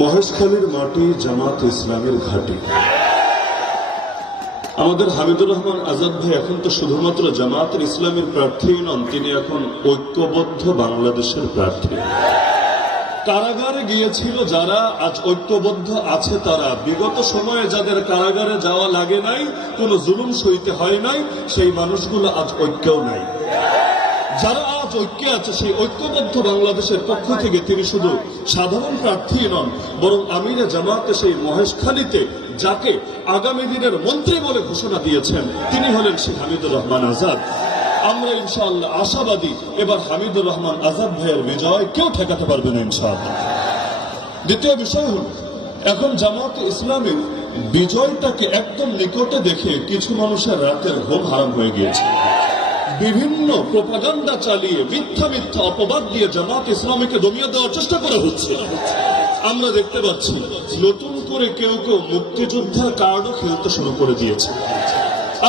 মহেশখালীর মাটি জামাত ইসলামের ঘাঁটি। আমাদের হামিদুর রহমান আজাদ ভাই এখন তো শুধুমাত্র জামাতের ইসলামের প্রার্থী নন, তিনি এখন ঐক্যবদ্ধ বাংলাদেশের প্রার্থী। কারাগারে গিয়েছিল যারা, আজ ঐক্যবদ্ধ আছে তারা। বিগত সময়ে যাদের কারাগারে যাওয়া লাগে নাই, কোনো জুলুম সইতে হয় নাই, সেই মানুষগুলো আজ ঐক্যও নাই। যারা আজ ঐক্যে আছে, সেই ঐক্যবদ্ধ বাংলাদেশের পক্ষ থেকে তিনি শুধু সাধারণ প্রার্থী নন, বরং আমিরে জামাতে সেই মহেশখালীতে যাকে আগামী দিনের মন্ত্রী বলে ঘোষণা দিয়েছেন, তিনি হলেন শেখ হামিদুর রহমান আজাদ। আমরা ইনশাআল্লাহ আশাবাদী, এবার হামিদুর রহমান আজাদ ভাইয়ের বিজয় কেউ ঠেকাতে পারবে না ইনশাআল্লাহ। দ্বিতীয় বিষয় হল, এখন জামাত ইসলামের বিজয়টাকে একদম নিকটে দেখে কিছু মানুষের রাতের ঘুম হারাম হয়ে গিয়েছে। বিভিন্ন প্রোপাগান্ডা চালিয়ে মিথ্যা মিথ্যা অপবাদ দিয়ে জামাত ইসলামীকে দমিয়ে দেওয়ার চেষ্টা করা হচ্ছে। আমরা দেখতে পাচ্ছি নতুন করে কেউ কেউ মুক্তিযোদ্ধার কার্ডও খেলতে শুরু করে দিয়েছে।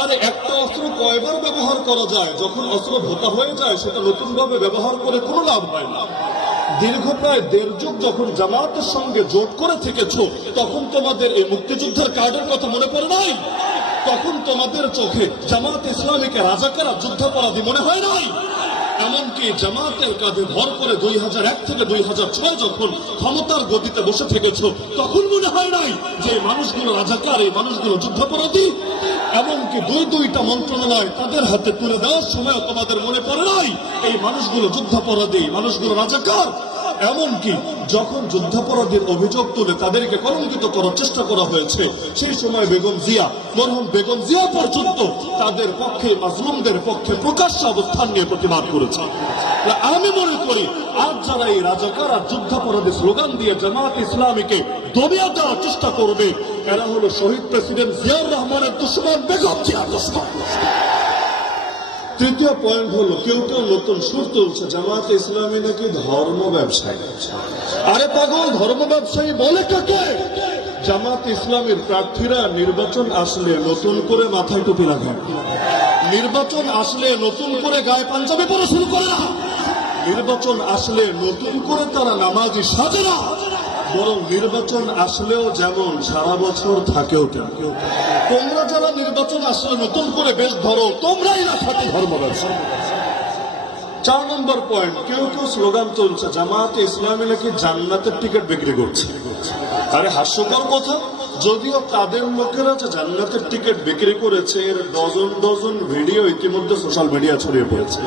আর একটা অস্ত্র কয়বার ব্যবহার করা যায়, যখন অস্ত্র ভোতা হয়ে যায় সেটা নতুন ভাবে ব্যবহার করে কোনো লাভ হয় না। দীর্ঘ প্রায় 1.5 যুগ যখন জামাতের সঙ্গে জোট করে থেকেছ, তখন তোমাদের এই মুক্তিযোদ্ধার কার্ডের কথা মনে পড়ে নাই? তখন তোমাদের চোখে জামাত ইসলামীকে রাজাকারা যুদ্ধাপরাধী মনে হয় নাই? এমনকি জামাতের কাঁধে ভর করে 2001 থেকে 2006 যখন ক্ষমতার গদিতে বসে থেকেছ, তখন মনে হয় নাই যে মানুষগুলো রাজাকার, এই মানুষগুলো যুদ্ধাপরাধী? এমনকি দুইটা মন্ত্রণালয় তাদের হাতে তুলে দেওয়ার সময় তোমাদের মনে পড়ে নাই এই মানুষগুলো যুদ্ধাপরাধী, মানুষগুলো রাজাকার? এমনকি যখন যুদ্ধাপরাধীর অভিযোগ তুলে তাদেরকে কলঙ্কিত করার চেষ্টা করা হয়েছে, সেই সময় বেগম জিয়া, মরহুম বেগম জিয়া পর্যন্ত তাদের পক্ষে, মাজলুমদের পক্ষে প্রকাশ্য অবস্থান নিয়ে প্রতিবাদ করেছে। আমি মনে করি আজ যারা এই রাজাকার আর যুদ্ধাপরাধী স্লোগান দিয়ে জামাত ইসলামীকে দমিয়ে দেওয়ার চেষ্টা করবে, এরা হলো শহীদ প্রেসিডেন্ট জিয়াউর রহমানের দুশমন, বেগম জিয়ার দুশমন। তৃতীয় পয়েন্ট হলো, কেউ কেউ নতুন সুর তুলছে জামাত ইসলামী নাকি ধর্ম ব্যবসায়ী। আরে পাগল, ধর্ম ব্যবসায়ী বলে কাকে? জামাত ইসলামের প্রার্থীরা নির্বাচন আসলে নতুন করে মাথায় টুপি লাগান, নির্বাচন আসলে নতুন করে গায়ে পাঞ্জাবি পরা শুরু করে না, নির্বাচন আসলে নতুন করে তারা নামাজি সাজে না, বরং নির্বাচন আসলেও যেমন সারা বছর থাকেও তেমন। তোমরা যারা নির্বাচন আসলে নতুন করে বেশ ধরো, তোমরাই না থাকে ধর্ম ব্যবসা। 4 নম্বর পয়েন্ট, কেউ কেউ স্লোগান তুলছে জামাত ইসলামী নাকি জান্নাতের টিকিট বিক্রি করছে। আরে হাস্যকর কথা, যদিও তাদের লোকেরা যে জান্নাতের টিকিট বিক্রি করেছে এর ডজন ভিডিও ইতিমধ্যে সোশ্যাল মিডিয়া ছড়িয়ে পড়েছে।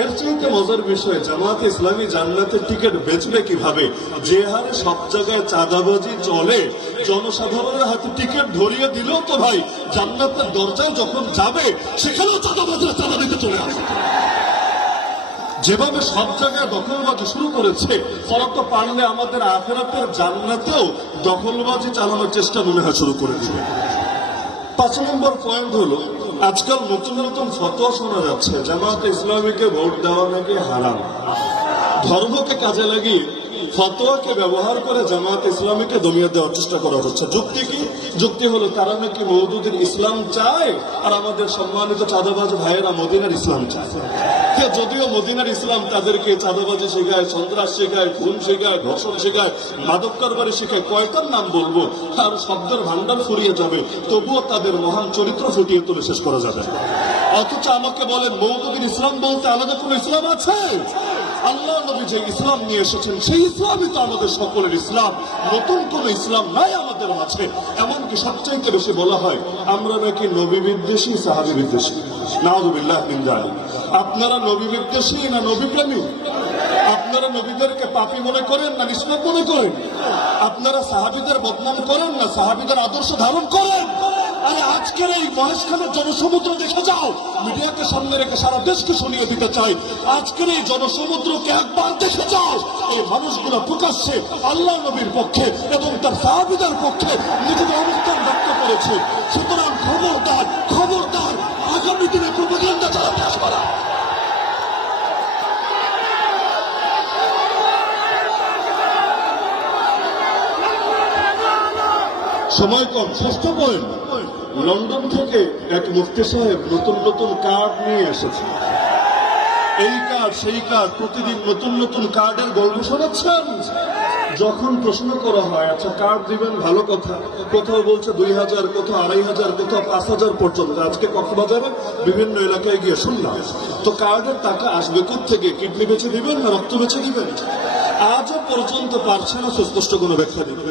এর চাইতে মজার বিষয়, জামাত ইসলামী জান্নাতের টিকিট বেচবে কিভাবে? যে হারে সব জায়গায় চাঁদাবাজি চলে, জনসাধারণের হাতে টিকিট ধরিয়ে দিলেও তো ভাই জান্নাতের দরজায় যখন যাবে সেখানেও চাঁদাবাজিরা চাঁদা দিতে চলে আসে। যেভাবে সব জায়গায় দখলবাজি শুরু করেছে, ওরা তো পারলে আমাদের আখিরাতের জান্নাতেও দখলবাজি চালানোর চেষ্টা মনে হয় শুরু করে দিবে। 5 নম্বর পয়েন্ট হলো, আজকাল নতুন নতুন ফতোয়া শোনা যাচ্ছে জামাত ইসলামীকে ভোট দেওয়া নাকি হারাম। ধর্মকে কাজে লাগিয়ে ফতোয়াকে ব্যবহার করে জামাত ইসলামীকে দমিয়ে দেওয়ার চেষ্টা করা হচ্ছে। যুক্তি কি? যুক্তি হলো তারা নাকি মওদুদের ইসলাম চায়, আর আমাদের সম্মানিত চাঁদাবাজ ভাইয়েরা মদিনার ইসলাম চায়। যদিও মদিনার ইসলাম তাদেরকে চাঁদাবাজি শেখায়, সন্ত্রাস শেখায়, খুন শেখায়, ধর্ষণ শেখায়, মাদক কারবারি শেখায়, কয়টার নাম বলবো আর শব্দের ভান্ডার ফুরিয়ে যাবে, তবুও তাদের মহান চরিত্র ফুটিয়ে তুলে শেষ করা যাবে। অথচ আমাকে বলেন, মওদুদের ইসলাম বলতে আলাদা কোনো ইসলাম আছে? আল্লাহ নবী যে ইসলাম নিয়ে এসেছেন সেই ইসলামই তো আমাদের সকলের ইসলাম, নতুন কোন ইসলাম নাই আমাদের মাঝে। এমনকি সবচাইতে বেশি বলা হয় আমরা নাকি নবী বিদ্বেষী, সাহাবী বিদ্বেষী। নাউযুবিল্লাহ মিন যালিক। আপনারা নবী বিদ্বেষী না নবী প্রেমী? আপনারা নবীদেরকে পাপী মনে করেন না নিষ্পাপ মনে করেন? আপনারা সাহাবীদের বদনাম করেন না সাহাবীদের আদর্শ ধারণ করেন? আরে আজকের এই মহেশখালীর জনসমুদ্র দেখে যাও, মিডিয়াকে সামনে রেখে সারা দেশকে শুনিয়ে দিতে চাই, আজকের এই জনসমুদ্রকে একবার দেখে যাও। এই মানুষগুলো প্রকাশ্যে আল্লাহ নবীর পক্ষে এবং তার সাহাবীদের পক্ষে নিজেদের অবস্থান ব্যক্ত করেছে। সুতরাং খবরদার, খবরদার, আগামী দিনে প্রোপাগান্ডা চালাতে আসবে না। সময় কম, 6ষ্ঠ পয়েন্ট, লন্ডন থেকে এক মুফতি সাহেব নতুন নতুন কার্ড নিয়ে এসেছে। এই কার্ড সেই কার্ড, প্রতিদিন নতুন নতুন কার্ডের গল্প শোনাচ্ছেন। যখন প্রশ্ন করা হয় আচ্ছা কার্ড দিবেন ভালো কথা, কোথাও বলছে 2000, কোথাও 2500, কোথাও 5000 পর্যন্ত। আজকে কক্সবাজারে বিভিন্ন এলাকায় গিয়ে শুনলাম তো কার্ডের টাকা আসবে থেকে, কিডনি বেচে দিবেন না রক্ত বেচে দিবেন? আজও পর্যন্ত পারছে না সুস্পষ্ট কোনো ব্যাখ্যা দিতে।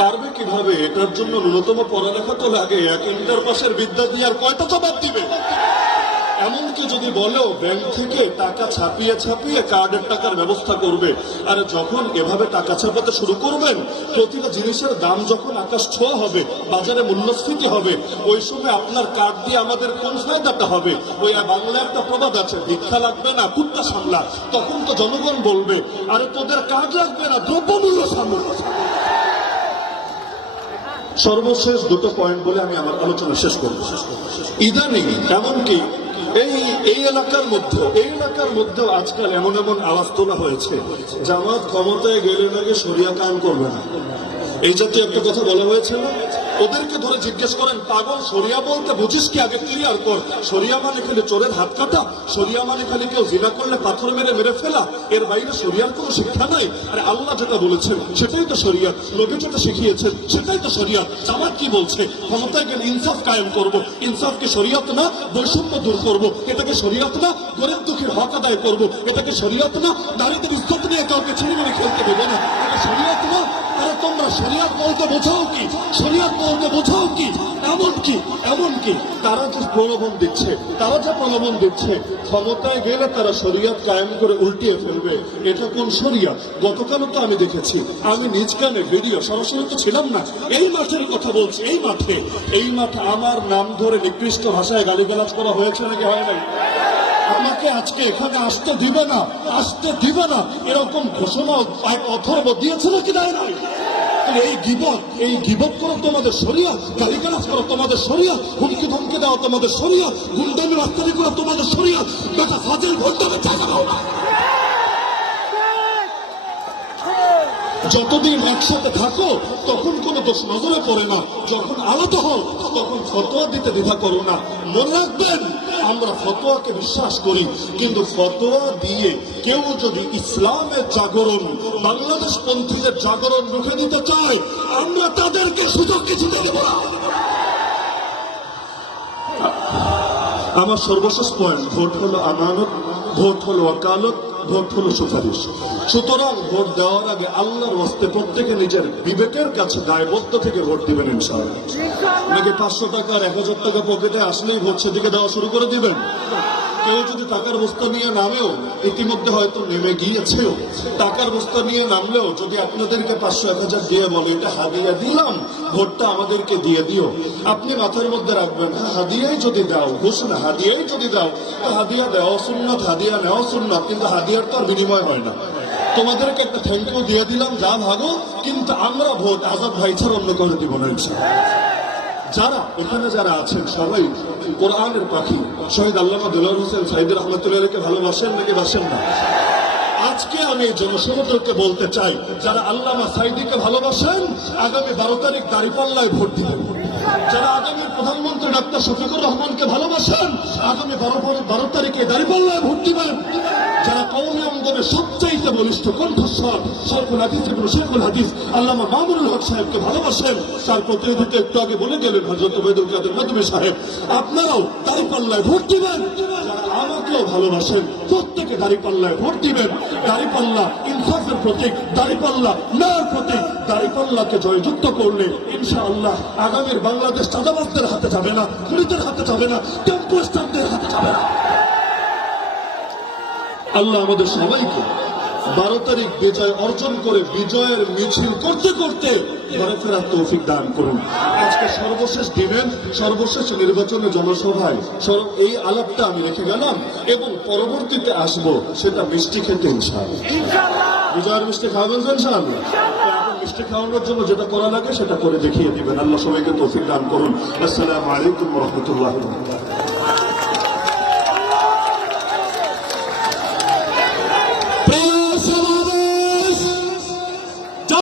পারবে কিভাবে? এটার জন্য ন্যূনতম পড়ালেখা তো লাগে। এক ইন্টার পাশের বিদ্যা দিয়ে আর কয়টা জবাব দিবে? এমনকি যদি বলেও ব্যাংক থেকে টাকা ছাপিয়ে ছাপিয়ে কার্ডের টাকার ব্যবস্থা করবে। আর যখন এভাবে টাকা ছাপাতে শুরু করবেন, প্রতিটা জিনিসের দাম যখন আকাশ ছোঁয়া হবে, বাজারে মূল্যস্ফীতি হবে, ওই সময় আপনার কার্ড দিয়ে আমাদের কোন ফায়দাটা হবে? ওই বাংলা একটা প্রবাদ আছে, ভিক্ষা লাগবে না কুত্তা সামলা। তখন তো জনগণ বলবে আরে তোদের কার্ড লাগবে না, দ্রব্যমূল্য সামলা। সর্বশেষ দুটো পয়েন্ট বলে আমি আমার আলোচনা শেষ করব। ইদানিং এমনকি এই এলাকার মধ্যেও আজকাল এমন এমন আওয়াজ তোলা হয়েছে, জামাত ক্ষমতায় গেলে নাকি শরিয়া কায়েম করবে না। এই জাতীয় একটা কথা বলা হয়েছিল। ওদেরকে ধরে জিজ্ঞেস করেন পাগল, শরিয়া বলতে বুঝিস কি? আগে ক্লিয়ার কর। শরিয়া মানে খালি চোরের হাত কাটা? শরিয়া মানে খালি কেউ জিনা করলে পাথর মেরে ফেলা? এর বাইরে শরিয়ার কোনো শিক্ষা নাই? আরে আল্লাহ যেটা বলেছেন সেটাই তো শরিয়া, নবী যেটা শিখিয়েছেন সেটাই তো শরিয়া। জামাত কি বলছে? ক্ষমতায় গেলে ইনসাফ কায়েম করব। ইনসাফকে শরিয়ত না, বৈষম্য দূর করব। এটাকে শরিয়ত না, গরিব দুঃখীর হক আদায় করব। এটাকে শরিয়ত না, নারীদের ইজ্জত নিয়ে কাউকে ছিঁড়ে মেরে খেলতে দেবো না। এটা শরিয়ত না। আরে তোমরা শরিয়ত বলতে বোঝাও কি? শরিয়ত বলতে বোঝাও কি? এমনকি তারা যে প্রলোভন দিচ্ছে ক্ষমতায় গেলে তারা শরিয়ত কায়েম করে উল্টিয়ে ফেলবে। এটা কোন শরিয়ত? গতকালও তো আমি দেখেছি, আমি নিজ কানে ভিডিও, সরাসরি তো ছিলাম না, এই মাঠের কথা বলছি। এই মাঠে আমার নাম ধরে নিকৃষ্ট ভাষায় গালিগালাজ করা হয়েছে নাকি হয় নাই? আমাকে আজকে এখানে আসতে দিবে না এরকম ঘোষণা অথর্ব দিয়েছে নাকি দেয় নাই? এই গিবত করো তোমাদের শরিয়া, গালিগালাজ করো তোমাদের শরিয়া, হুমকি ধমকি দেওয়া তোমাদের শরিয়া, গুন্ডামি রাস্তানি করো তোমাদের শরিয়া। বেটা ফাজিল ভোটাবে জায়গা দাও না। যতদিন একসাথে থাকো তখন কোনো দোষ নজরে পড়ে না, যখন আলাদা হও তখন ফতোয়া দিতে দ্বিধা করো না। মনে রাখবেন, আমরা ফতোয়াকে বিশ্বাস করি, কিন্তু ফতোয়া দিয়ে কেউ যদি ইসলামের জাগরণ, বাংলাদেশ পন্থীদের জাগরণ রুখে দিতে চায়, আমরা তাদেরকে সুযোগ কিছু দেব না। আমার সর্বশেষ পয়েন্ট, ভোট হলো আমানত, ভোট হলো ওয়াকালত, ভোট হলো সুপারিশ। সুতরাং ভোট দেওয়ার আগে আল্লাহর ওয়াস্তে প্রত্যেকে নিজের বিবেকের কাছে দায়বদ্ধ থেকে ভোট দিবেন ইনশাআল্লাহ। নাকি 500 টাকা আর 1000 টাকা পকেটে আসলেই ভোট সেদিকে দেওয়া শুরু করে দিবেন? কেউ যদি টাকার বস্তা নিয়ে নামেও, ইতিমধ্যে হয়তো নেমে গিয়েছেও, টাকার বস্তা নিয়ে নামলেও যদি আপনাদেরকে 500-1000 দিয়ে বলে এটা হাদিয়া দিলাম, ভোটটা আমাদেরকে দিয়ে দিও, আপনি মাথার মধ্যে রাখবেন হ্যাঁ হাদিয়াই যদি দাও, ঘোষণা হাদিয়াই যদি দাও, হাদিয়া দেওয়া সুন্নাত, হাদিয়া নেওয়া সুন্নাত, কিন্তু হাদিয়ার তো আর বিনিময় হয় না। তোমাদেরকে একটা থ্যাংক ইউ দিয়ে দিলাম, যা ভাগো, কিন্তু আমরা ভোট আজাদ ভাই ছাড়া অন্য করে দিব না ইনশাআল্লাহ। যারা আছেন সবাই কোরআনের পাখি। শহীদ আল্লামা দুলাল হোসেন সাইদি রহমতুল্লাহকে ভালোবাসেন নাকি বাসেন না? আজকে আমি জনসমুদ্রকে বলতে চাই, যারা আল্লামা সাইদিকে ভালোবাসেন আগামী 12 তারিখ দাঁড়িপাল্লায় ভোট দিবেন। যারা আগামী প্রধানমন্ত্রী ডাক্তার শফিকুর রহমানকে ভালোবাসেন আগামী 12 তারিখে দাঁড়িপাল্লায় ভোট দিবেন। যারা কওমি আন্দোলনের সবচাইতে বলিষ্ঠ কণ্ঠস্বর শেখুল হাদিস এবং শেখুল হাদিস আল্লামা মামুনুল হক সাহেবকে ভালোবাসেন, তার প্রতিনিধিত্ব একটু আগে বলে গেলেন হযরত ওবায়দুল কাদের নদভী সাহেব, আপনারাও দাঁড়িপাল্লায় ভোট দিবেন। যারা আমাকেও ভালোবাসেন প্রত্যেকে দাঁড়িপাল্লায় ভোট দিবেন। দাঁড়িপাল্লা ইনসাফের প্রতীক, দাঁড়িপাল্লা ন্যায়ের প্রতীক। দাঁড়িপাল্লাকে জয়যুক্ত করলে ইনশাআল্লাহ আগামীর বাংলাদেশ চাঁদাবাজদের হাতে যাবে না, খুনিদের হাতে যাবে না, টেম্পো স্টারদের হাতে যাবে না। আল্লাহ আমাদের সবাইকে 12 তারিখ বিজয় অর্জন করে বিজয়ের মিছিল করতে করতে ঘরে ফেরার তৌফিক দান করুন। আজকে সর্বশেষ দিনের সর্বশেষ নির্বাচনে জনসভায় এই আলাপটা আমি রেখে গেলাম এবং পরবর্তীতে আসবো সেটা মিষ্টি খেতে ইনশাআল্লাহ। বিজয়ের মিষ্টি খাওয়াবেন ইনশাআল্লাহ। এখন মিষ্টি খাওয়ানোর জন্য যেটা করা লাগে সেটা করে দেখিয়ে দিবেন। আল্লাহ সবাইকে তৌফিক দান করুন। আসসালামু আলাইকুম ওয়া রাহমাতুল্লাহি ওয়া বারাকাতুহু।